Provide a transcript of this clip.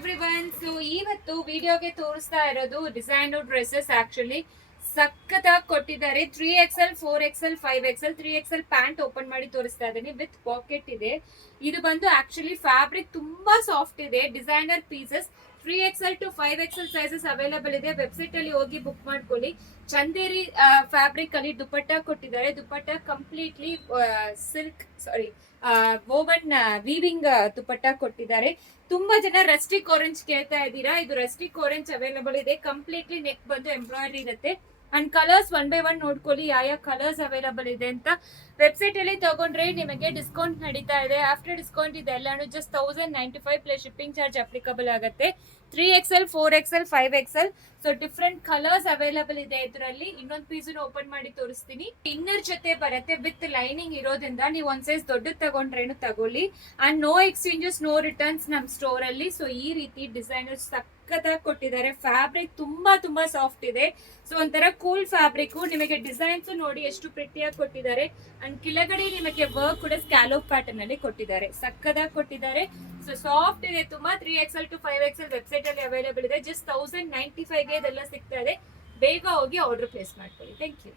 Everyone. So ಇವತ್ತು ವಿಡಿಯೋಗೆ ತೋರಿಸ್ತಾ ಇರೋದು ಡಿಸೈನರ್ ಡ್ರೆಸ್ಸಸ್. ಆಕ್ಚುಲಿ ಸಖತ್ತಾಗಿ ಕೊಟ್ಟಿದ್ದಾರೆ. 3XL 4XL 5XL 3XL pant open ಮಾಡಿ ತೋರಿಸ್ತಾ ಇದ್ದೀನಿ. ವಿತ್ ಪಾಕೆಟ್ ಇದೆ. ಇದು ಬಂದು ಆಕ್ಚುಲಿ ಫ್ಯಾಬ್ರಿಕ್ ತುಂಬಾ ಸಾಫ್ಟ್ ಇದೆ. Designer pieces 3XL to 5XL sizes available ಇದೆ. ವೆಬ್ಸೈಟ್ ಅಲ್ಲಿ ಹೋಗಿ ಬುಕ್ ಮಾಡ್ಕೊಳ್ಳಿ. ಚಂದೇರಿ ಫ್ಯಾಬ್ರಿಕ್ ಅಲ್ಲಿ ದುಪಟ್ಟ ಕೊಟ್ಟಿದ್ದಾರೆ. Dupatta completely silk woven weaving dupatta ಕೊಟ್ಟಿದ್ದಾರೆ. ತುಂಬಾ ಜನ ರಸ್ಟಿಕ್ ಆರೆಂಜ್ ಕೇಳ್ತಾ ಇದ್ದೀರಾ. ಇದು ರಸ್ಟಿಕ್ ಆರೆಂಜ್ ಅವೈಲೇಬಲ್ ಇದೆ. ಕಂಪ್ಲೀಟ್ಲಿ ನೆಕ್ ಬಂದು ಎಂಬ್ರಾಯ್ಡರಿ ಇರುತ್ತೆ. ಅಂಡ್ ಕಲರ್ಸ್ 1 by 1 ನೋಡ್ಕೊಳ್ಳಿ ಯಾವ ಕಲರ್ಸ್ ಅವೈಲೇಬಲ್ ಇದೆ ಅಂತ. ವೆಬ್ಸೈಟ್ ಅಲ್ಲಿ ತಗೊಂಡ್ರೆ ನಿಮಗೆ ಡಿಸ್ಕೌಂಟ್ ನಡೀತಾ ಇದೆ. ಆಫ್ಟರ್ ಡಿಸ್ಕೌಂಟ್ ಇದೆಲ್ಲಾನು just 1095 plus shipping charge applicable ಆಗುತ್ತೆ. 3XL 4XL 5XL so different colours available ಇದೆ. ಇದರಲ್ಲಿ ಇನ್ನೊಂದು ಪೀಸ್ ಓಪನ್ ಮಾಡಿ ತೋರಿಸ್ತೀನಿ. ಇನ್ನರ್ ಜೊತೆ ಬರುತ್ತೆ ವಿತ್ ಲೈನಿಂಗ್ ಇರೋದ್ರಿಂದ ನೀವು ಒಂದ್ ಸೈಜ್ ದೊಡ್ಡದು ತಗೊಂಡ್ರೇನು ತಗೊಳ್ಳಿ. And no exchanges no returns ನಮ್ ಸ್ಟೋರ್ ಅಲ್ಲಿ. ಸೊ ಈ ರೀತಿ ಡಿಸೈನರ್ಸ್ ಸಖತ್ತಾಗಿ ಕೊಟ್ಟಿದ್ದಾರೆ. ಫ್ಯಾಬ್ರಿಕ್ ತುಂಬಾ ಸಾಫ್ಟ್ ಇದೆ. ಸೊ ಒಂಥರ ಕೂಲ್ ಫ್ಯಾಬ್ರಿಕ್. ನಿಮಗೆ ಡಿಸೈನ್ಸ್ ನೋಡಿ ಎಷ್ಟು ಪ್ರಿಟಿಯಾಗಿ ಕೊಟ್ಟಿದ್ದಾರೆ. ಅಂಡ್ ಕೆಳಗಡೆ ನಿಮಗೆ ವರ್ಕ್ ಕೂಡ ಸ್ಕ್ಯಾಲೋಪ್ ಪ್ಯಾಟರ್ನ್ ಅಲ್ಲಿ ಕೊಟ್ಟಿದ್ದಾರೆ. ಸಖತ್ತಾಗಿ ಕೊಟ್ಟಿದ್ದಾರೆ. ಸೊ ಸಾಫ್ಟ್ ಇದೆ ತುಂಬಾ. 3XL to 5XL ವೆಬ್ಸೈಟ್ ಅಲ್ಲಿ ಅವೈಲೇಬಲ್ ಇದೆ. ಜಸ್ಟ್ 1095 ಗೆ ಇದೆಲ್ಲ ಸಿಗ್ತಾ ಇದೆ. ಬೇಗ ಹೋಗಿ ಆರ್ಡರ್ ಪ್ಲೇಸ್ ಮಾಡ್ಕೊಳ್ಳಿ. Thank you.